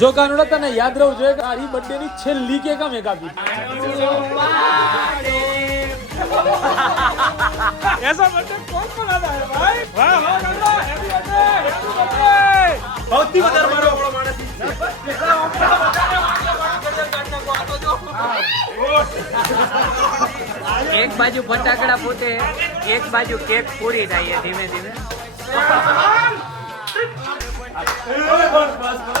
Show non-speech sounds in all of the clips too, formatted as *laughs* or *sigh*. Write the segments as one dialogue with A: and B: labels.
A: જો કાનુડા તને યાદ રહેવું જોઈએ કે આરી બર્થડે ની છેલ્લી કેક અમે કાપી. ऐसा बर्थडे कौन मनाता है भाई वाह वाह Kanuda happy birthday happy birthday Bhautik વધાર મારો આપણો માણસ
B: કેટલા ઓપરા વધારે માણસ મારો ગરદન કાઢના કો
A: આતો જો એક બાજુ ફટાકડા પોતે એક બાજુ કેક પૂરી થાય ધીમે ધીમે. બસ બસ.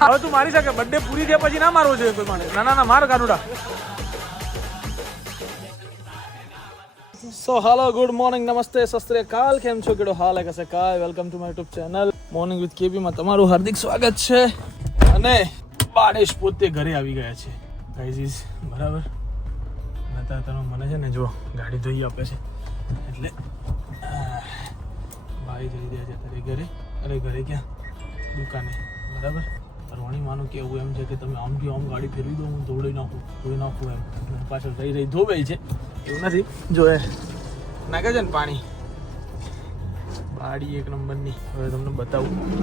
A: હવે તું મારી શકે બર્થડે પૂરી થયા પછી ના મારવો જોઈએ કોઈ માટે ના ના ના માર કાનુડા સો હાલો ગુડ મોર્નિંગ નમસ્તે સસ્ત્રે કાલ કેમ છો? કેડો હાલ કસે કાલ welcome to my YouTube channel morning with KB માં તમારું હાર્દિક સ્વાગત છે. અને બાળેશ પોતે ઘરે આવી ગયા છે. ગાઈઝીસ બરાબર? નતા તમે મને છે ને જો ગાડી ધોઈ આપે છે. એટલે ભાઈ જઈ રહ્યા છે અત્યારે ઘરે. અરે ઘરે ક્યાં? દુકાને. બરાબર? પરવાણી માનું કે એવું એમ છે કે તમે આમથી આમ ગાડી ફેરવી દો, હું દોડી નાખું ધોઈ નાખું એમ. પાછળ રહી રહી ધોવાઈ છે. એવું નથી. જો એ નાખે છે ને પાણી. બાડી એક નંબરની. હવે તમને બતાવું.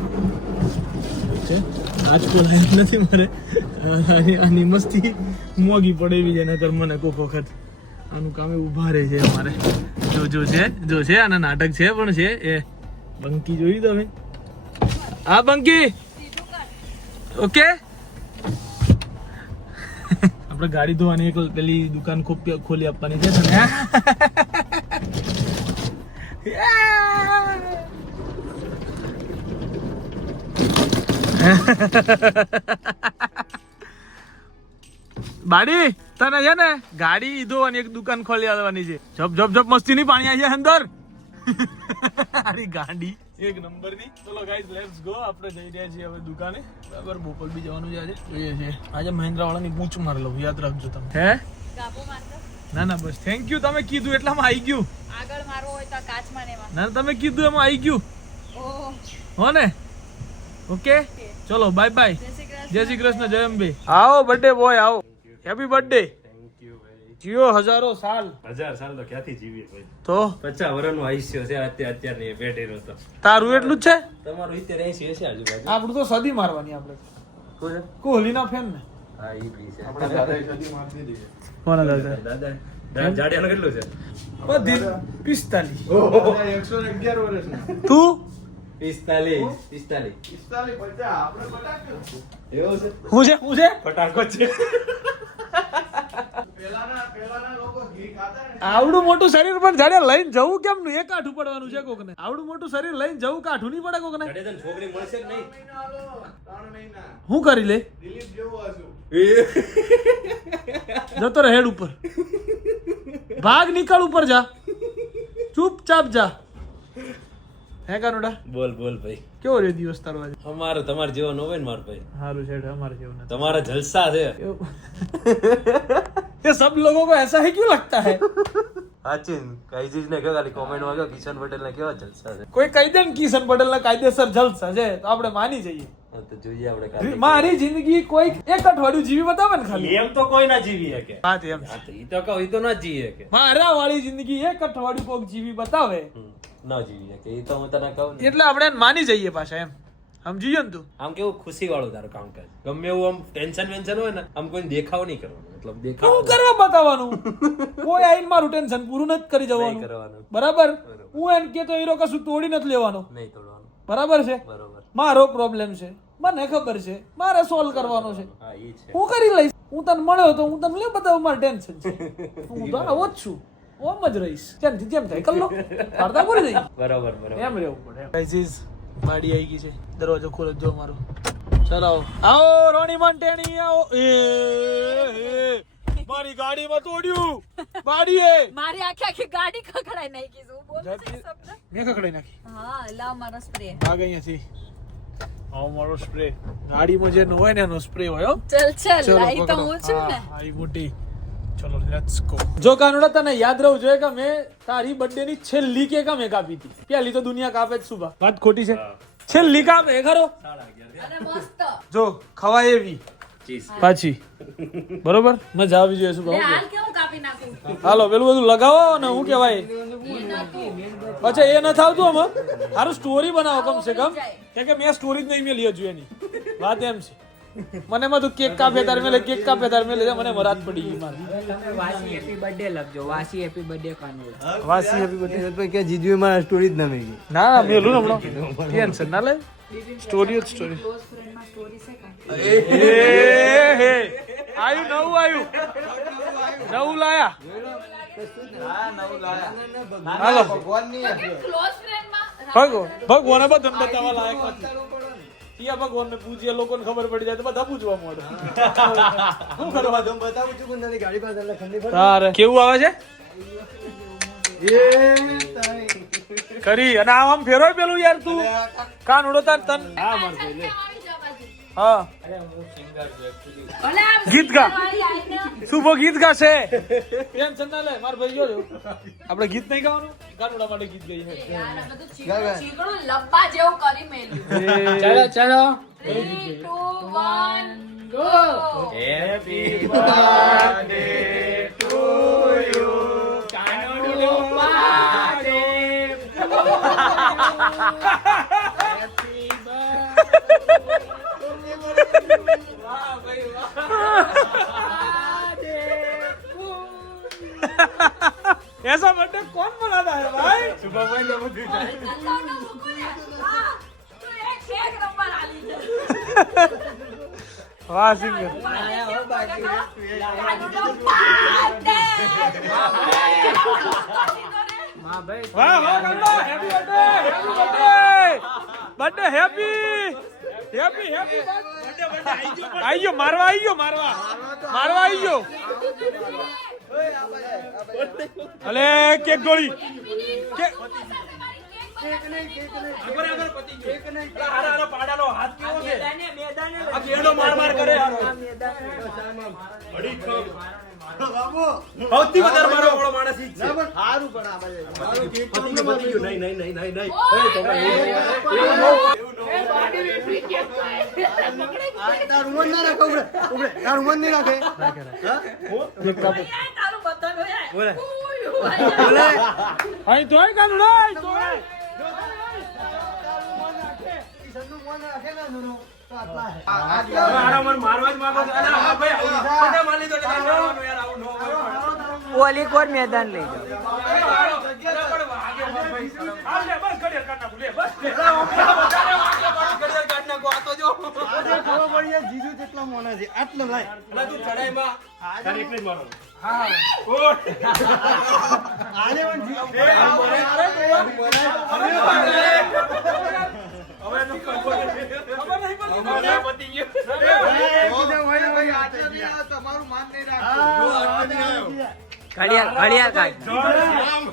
A: છે? આજ બોલાય નથી મારે. આની- મસ્તી મોગી પડે એવી છે, નકર મને કોક વખત. આનું કામ ઊભા રહે છે અમારે. જો જો છે? જો છે? આના નાટક છે પણ છે એ. બંકી જોઈ તમે? હા, બંકી? ઓકે? આપણે ગાડી ધોવાની એક પેલી દુકાન ખૂબ ખોલી આપવાની છે તને *laughs* બાડી, તને છે ને ગાડી ધોવાની એક દુકાન ખોલી આવવાની છે. જપ જપ જપ મસ્તી ની પાણી આવી અંદર. *laughs* અરે ગાંડી. એક નંબરની ચલો ગાઈઝ લેટ્સ ગો આપણે જઈ રહ્યા છીએ હવે દુકાને. બરાબર બોપલ બી જવાનું છે આજે. જોઈએ છીએ આજે મહેન્દ્રા વાળાની પૂંછ માર લઉં. યાદ રાખજો તમે. હે? ના ના બસ. થેન્ક યુ તમે કીધું એટલામાં આવી ગયું.
C: આગળ મારવો હોય તો કાચમાં ને
A: ના તમે કીધું એમાં આવી ગયું.
C: ઓહ.
A: હો ને? ઓકે? ચલો બાય બાય
C: જય શ્રી કૃષ્ણ.
A: જય શ્રી કૃષ્ણ જય અંબે. આવો બર્થડે બોય આવો. હેપી બર્થડે જીઓ હજારો સાલ.
D: હજાર સાલ તો ક્યાંથી જીવીએ ભાઈ?
A: તો?
D: પચાસ વર્ષનું આયુષ્ય છે અત્યારે અત્યારની બેઠેલો તો.
A: તારું એટલું જ છે?
D: તમારું અત્યારે આયુષ્ય છે આજુબાજુ.
A: આપણું તો સદી મારવાની આપણે. કોહલીના ફેન ને.
D: હા ઈ બી છે.
A: કોના દાદા?
D: દાદા. દા- કેટલું છે?
A: પિસ્તાલીસ. તું?
D: પિસ્તાલીસ પિસ્તાલીસ. એવો છે?
A: હું છે? હું છે
D: ફટાકો છે.
A: આવડું મોટું શરીર પણ જાડે લઈને જવું કેમ નું એ કાઠું પડવાનું છે કોકને. આવડું મોટું શરીર લઈને જવું કાઠું નહીં પડે કોકને?
D: ને છોકરી મળશે કે નહીં.
A: હું કરી લે? જતો રહે હેડ ઉપર. ભાગ નીકળ ઉપર જા. ચૂપચાપ જા. હે કાનુડા?
D: બોલ બોલ ભાઈ.
A: કેવો રે દિવસ તારો આજે?
D: અમારે તમારે જેવો ન હોય ને મારો ભાઈ.
A: સારું છે અમારે જેવો ને
D: તમારા જલસા છે.
A: ये सब लोगों को ऐसा ही क्यों लगता है
D: સાચી કઈ ચીજ ને ખાલી કોમેન્ટ માં કહો કિશન પટેલ ને કેવા જલસા છે
A: કોઈ કહી દે ને કિશન પટેલ ના કાયદેસર જલસા છે તો આપણે માની જઈએ
D: હા, તો જોઈએ આપણે કાલે
A: મારી જિંદગી કોઈ એક અઠવાડિયું જીવી બતાવે ને ખાલી
D: એમ તો કોઈ ના જીવી શકે
A: હા તે એમ
D: હા તો ઈ તો કહો ઈ તો ના જીવી શકે
A: મારા વાળી જિંદગી એક અઠવાડિયું કોક જીવી બતાવે
D: હમ, ના જીવી શકે ઈ તો હું તને કહું ને
A: એટલે આપણે એને માની જઈએ પાછા એમ સમજી ને તું.
D: આમ કેવું ખુશી વાળું તારું કામકાજ. ગમે એવું આમ ટેન્શન વેન્શન હોય ને આમ કોઈ દેખાવ નહીં કરવાનો. મતલબ દેખાવ
A: હું કરવા બતાવવાનું? કોઈ આઈન મારું ટેન્શન પૂરું નથી કરી જવાનું.
D: કરવાનું.
A: બરાબર? હું એમ કે તો હીરો કશું તોડી નથી લેવાનો.
D: નહીં તોડવાનું.
A: બરાબર છે?
D: બરોબર.
A: મારો પ્રોબ્લેમ છે. મને ખબર છે. મારે સોલ્વ કરવાનો છે.
D: હા ઈ છે.
A: હું કરી લઈશ. હું તને મળ્યો તો હું તને લે બતાવું મારે ટેન્શન છે. *laughs* હું તો આવો જ છું. ઓમ જ રહીશ. જેમ જેમ થાય કલ્લો વાર્તા પૂરી થઈ
D: બરાબર બરાબર.
A: એમ રહેવું પડે ગાડી આવી ગઈ છે. દરવાજો ખોલો જો મારો. ચાલો આવો. આવો રોણી મંટેણી આવો. એ મારી ગાડીમાં તોડ્યું. બાડીએ
C: મારી આખી આખી ગાડી ખખડાઈ નાખી છે. બોલ
A: મેં ખખડાઈ નાખી.
C: હા લાવ મારો સ્પ્રે
A: ભાગ અહીંયાથી આવો મારો સ્પ્રે ગાડીમાં જે હોય ને એનો સ્પ્રે હોય
C: ચલ ચલો લાઈ તો હું છું ને.
A: આઈ મોટી. ચલો લેટ્સ ગો જો કાનુડા તને યાદ રહું જોઈએ કે મેં તારી બર્થડે ની છેલ્લી કેક મેં કાપી હતી. પેલી તો દુનિયા કાપે જ સુબા વાત ખોટી છે. છેલ્લી કાપે ખરો? જો ખવાય એવી. પાછી. બરોબર? મજા આવી જોઈએ કહું
C: હાલ કેવું કાપી નાખું?
A: હાલો પેલું બધું લગાવો ને હું કહેવાય. અચ્છા એ નથી આવતું આમાં? સારું સ્ટોરી બનાવો કમસે કમ. કેમ કે મેં સ્ટોરી જ નહીં મેલી હજુ એની. વાત એમ છે. મને તું કેક કાપે તાર મેલે કેક કાપે તાર મેલે મને મરાત પડી ગઈ. મારી
B: તમે વાસી હેપી બર્થડે લખજો વાસી હેપી બર્થડે કાનો
A: વાસી હેપી બર્થડે
E: કે જીજુ મારા સ્ટોરી જ ના મેગી
A: ના મેલું ને હમણાં. ટેન્શન ના લે. સ્ટોરી જ સ્ટોરી આયુ નવું આયુ? નવું લાયા? ભગવાન
C: ક્લોઝ
A: ભગવાન બધું બતાવવા લાયક નથી ત્યાં ભગવાન ને પૂછીએ લોકોને ખબર પડી જાય તો બધા પૂછવા મળે શું કરવા દઉં?
E: બતાવું છું તારી ગાડી પાસે એટલે ખંડી
A: તારે. કેવું આવે છે?
E: એ
A: કરી. અને આમ આમ ફેરવાય પેલું યાર તું. કાન ઉડો તાર તન. હા મળશે ભાઈ લે. હા. ગીત ગા. શુભો ગીત ગાશે. પ્રેમ ચંદાલે માર ભાઈ ગયો આપણે ગીત નહીં ગાવાનું? ગાનુડા માટે ગીત ગઈએ.
C: ચીકણો લબ્બા જેવું કરી મેલ્યું
B: ચાલો ચાલો
C: 3 2 *laughs* *laughs* નંબર આલી છે. *laughs*
A: વાહ સિંગર
C: ગાડીનો birthday.
B: માં ભાઈ
A: વાહ વાહ Ganga happy birthday happy birthday આઈ ગયો મારવા આઈ ગયો મારવા. મારવા આઈ ગયો. અલે કેક ગોળી. કે
D: સૌથી વધારે મારો વાળો માણસ ઈ છે
E: સારું પણ આ મારું કેક તો
D: પતી ગયું. નહીં નહીં નહીં નહીં નહીં
E: આ તારું મન ના રાખે ઉભરે ઉભરે તારું મન નહીં રાખે
C: તારું બધાનું યાર.
D: બોલે.
C: ઉય,
A: અહીં તોય કાનુડા અહીં તોય
E: ઈશનનું મન રાખે ને તો હે.
D: હવે આના મને હા આવું ન હોય.
B: ઓલી કોર મેદાન લઈ જાઓ
D: હવે.
E: તમારું માન નહીં રાખતું
B: ઘડિયાળ ઘડિયાળ કાઢ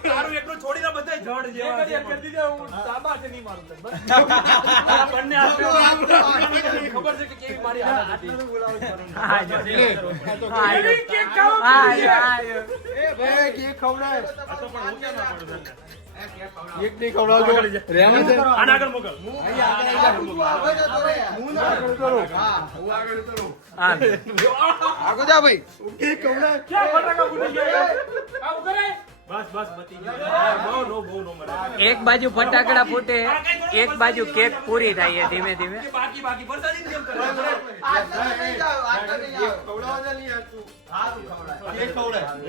D: તારું એકલું છોડીને બધાય જડ જેવા છે.
A: કરી દીધે હું તાબા છે નહીં મારું
D: બંને ખબર છે કે કેવી મારી હાલત હતી.
B: હા જો હા જો
A: કેક ખાવા
B: હા જો હા જો
E: એક નહીં ખવડાવજો
D: આના આગળ મોકલ.
B: હા
A: ક્યાં ફટાકા ફૂટી ગયા? આવું કરે?
D: બસ બસ પતી ગયું. હા, બહુ નો બહુ નો મરાય.
B: એક બાજુ ફટાકડા ફૂટે એક બાજુ કેક પૂરી થાય. ધીમે ધીમે.
D: બાકી બાકી વરસાદી કેમ કરે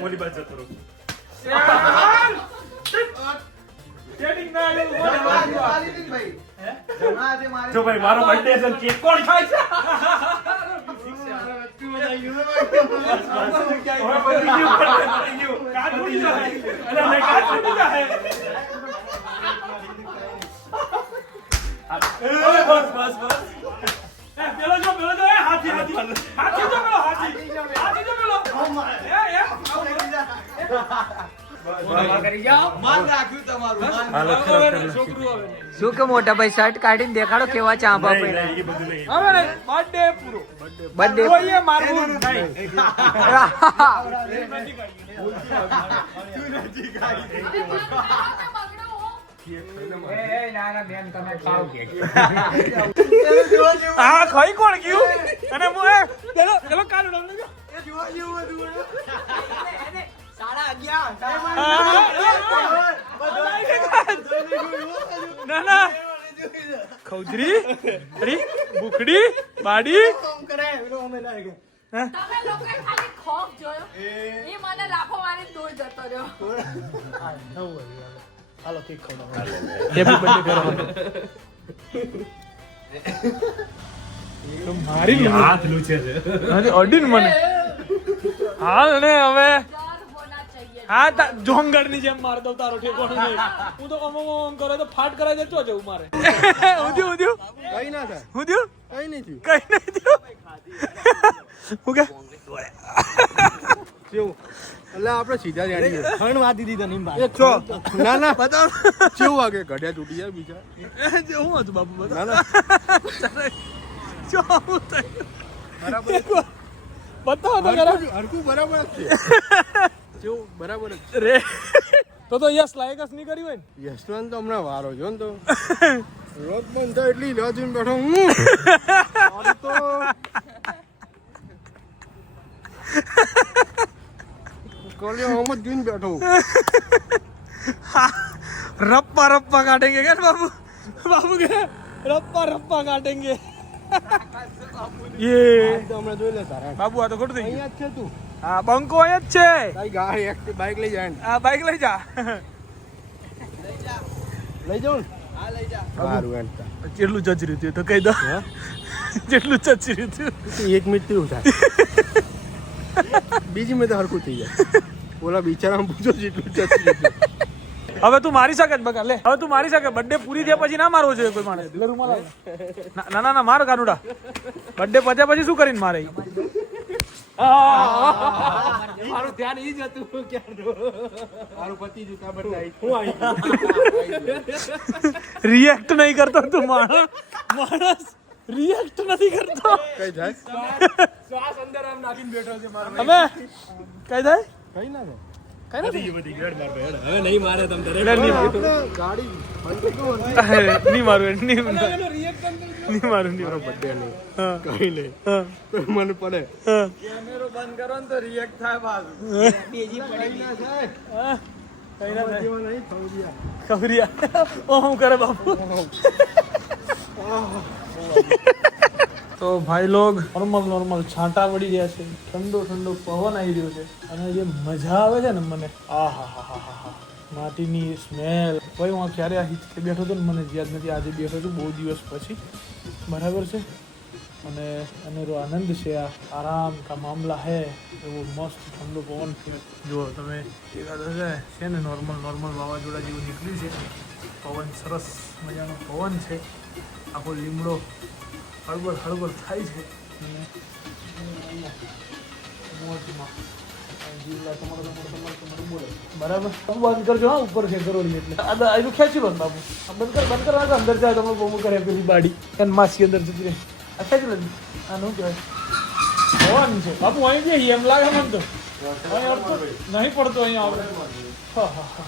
D: મોલી બાજુ
A: સેટિંગ ના આવ્યું
D: જો ભાઈ મારો બર્થડે છે કેક કોણ ખાય છે? બસ બસ બસ.
A: પેલો જો પેલો જો હાથી હાથી. હાથી જો પેલો હાથી. હાથી જો પેલો. એ એ.
B: શું કે મોટા ભાઈ શર્ટ કાઢીને દેખાડો કેવા ચાંપા પડ્યા
D: નહીં, એ બધું નહીં.
A: હવે બર્થડે પૂરો
B: બર્થડે
A: કોઈએ મારવું નહીં
C: હવે બગડો હો.
B: ના ના બેન તમે ખાવ કે
A: આ ખાઈ કોણ ગયું અને. ના ના ખૌજરી અરે ભૂખડી? બાડી?
C: તમે લોકોએ ખાલી ખોફ જોયો? એ. મને લાફો મારી દૂર જતો રહ્યો.
A: હાલો કેક ખવડાવો હેપી બર્થડે મારી
D: હાથ લૂછે છે.
A: અરે અડીન મને. હાલ ને હવે. હા તા જોંગરની જેમ માર દઉં તારો ઠેકોણું નહીં. હું તો અમમ અમમ કરે તો ફાટ કરાઈ દેતો જવું મારે. *laughs* ઉધ્યું ઉધ્યું?
E: કઈ ના થાય.
A: ઉધ્યું?
E: કઈ નહીં થયું.
A: કઈ નહીં થયું? *laughs* હું કે?
E: કેવું એટલે આપણે સીધા જાણીએ ખણ વાત દીધા નહીં
A: એ છો.
E: ના ના.
A: બતાવ.
E: કેવું વાગે ઘડિયા તૂટી જાય બીજા.
A: જે હું હતું બાપુ બતાવ.
E: ના ના.
A: જો હું બરાબર બતાવો તો ખરા
E: હરકું બરાબર છે. કેવું બરાબર જ છે.
A: રે તો તો યસ લાયક જ નહીં કર્યું હોય ને
E: યશવંત તો હમણાં વારો જો ને તો રોજ બંધ થાય એટલી રાહ જોઈને બેઠો હું મારું તો કોલિયો આમ જ જોઈને બેઠો હું.
A: रप्पा रप्पा काटेंगे क्या बाबू बाबू के रप्पा रप्पा काटेंगे ये
E: આ તો હમણાં જોઈ લે તારા
A: બાબુ આ તો ખોટું થઈ
E: અહીંયા જ છે તું
A: ગયું હા બંકો અહીંયા જ છે.
E: તારી ગાડી એક્ટિવ બાઇક લઈ જાય
A: હા બાઈક લઈ જા.
E: લઈ જાઉં સારું એમ તા.
A: જેટલું થયું તો કહી દો. જેટલું ચચર્યું થયું.
E: એક મિનિટ કેવું થાય? બીજી મિનિટ હરખું થઈ જાય. ઓલા બિચારા પૂછો જેટલું
A: હવે તું મારી શકે જ બકા લે હવે તું મારી શકે. બર્થડે પૂરી થયા પછી ના મારવો જોઈએ કોઈ માણસ. ના ના ના માર કાનુડા બર્થડે પત્યા પછી શું કરીને મારે?
D: મારું ધ્યાન ઈ જ હતું
E: મારું પતિ જૂતા બદલાઈ.
A: રિએક્ટ નહીં કરતો તું માણસ. માણસ રિએક્ટ નથી કરતો.
E: કઈ થાય?
D: શ્વાસ અંદર આમ નાખીને બેઠો છે મારો
A: હવે કઈ થાય?
E: કઈ ના થાય.
A: કઈ નથી?
D: હવે નહીં મારે તમ તારે
A: એટલે નહીં
E: આપણે ગાડી બંધ કેવું
A: નહીં મારું નહીં નહીં મારું નહીં મારું
E: બર્થડે નહીં
A: હા.
E: કઈ નહીં.
A: હા.
E: તો મને પડે. ના થાય.
A: ખબરિયા. ઓ હું કરે બાપુ? *laughs* તો ભાઈ લોગ નોર્મલ નોર્મલ છાંટા પડી રહ્યા છે. ઠંડો ઠંડો પવન આવી રહ્યો છે. અને જે મજા આવે છે ને મને આ હા હા હા હા માટીની સ્મેલ ભાઈ, હું ક્યારે આ હિચકે બેઠો હતો ને, મને યાદ નથી. આજે બેઠો છું બહુ દિવસ પછી. બરાબર છે? અને અનેરો આનંદ છે આ. આરામ કા મામલા હે? એવો મસ્ત ઠંડો પવન જો તમે છે ને નોર્મલ નોર્મલ વાવાઝોડા જેવું નીકળ્યું છે. પવન, સરસ મજાનો પવન છે. આખો લીમડો હળબળ હળબળ થાય છે. બરાબર? તમે બંધ કરજો, હા, ઉપર છે કરોડી એટલે. આ ખેંચી લો બાબુ બંધ કર, બંધ કરવા અંદર જાય તમે બહુ કરે પેલી બાડી. અને માસી અંદર જતી રહે. આ આ નું કહેવાય. પવન છે. બાપુ, અહીં જઈએ એમ લાગે મને તો. નહીં પડતો અહીંયા આપણે. હા હા હા.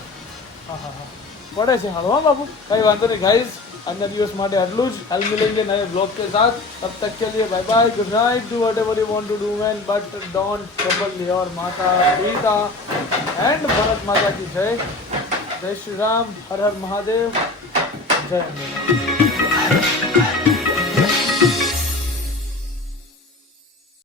A: હા હા હા. પડે છે. હાલો બાપુ. કઈ વાંધો નહીં ગાઈઝ આજના દિવસ માટે આટલું જ. હાલ મિલેંગે નયે બ્લોગ કે સાથ. તબ તક કે લીએ bye bye good night do whatever you want to do well but don't trouble your માતા પિતા એન્ડ ભરત માતા કી જય. જય શ્રી રામ. હર હર મહાદેવ. જય અંબે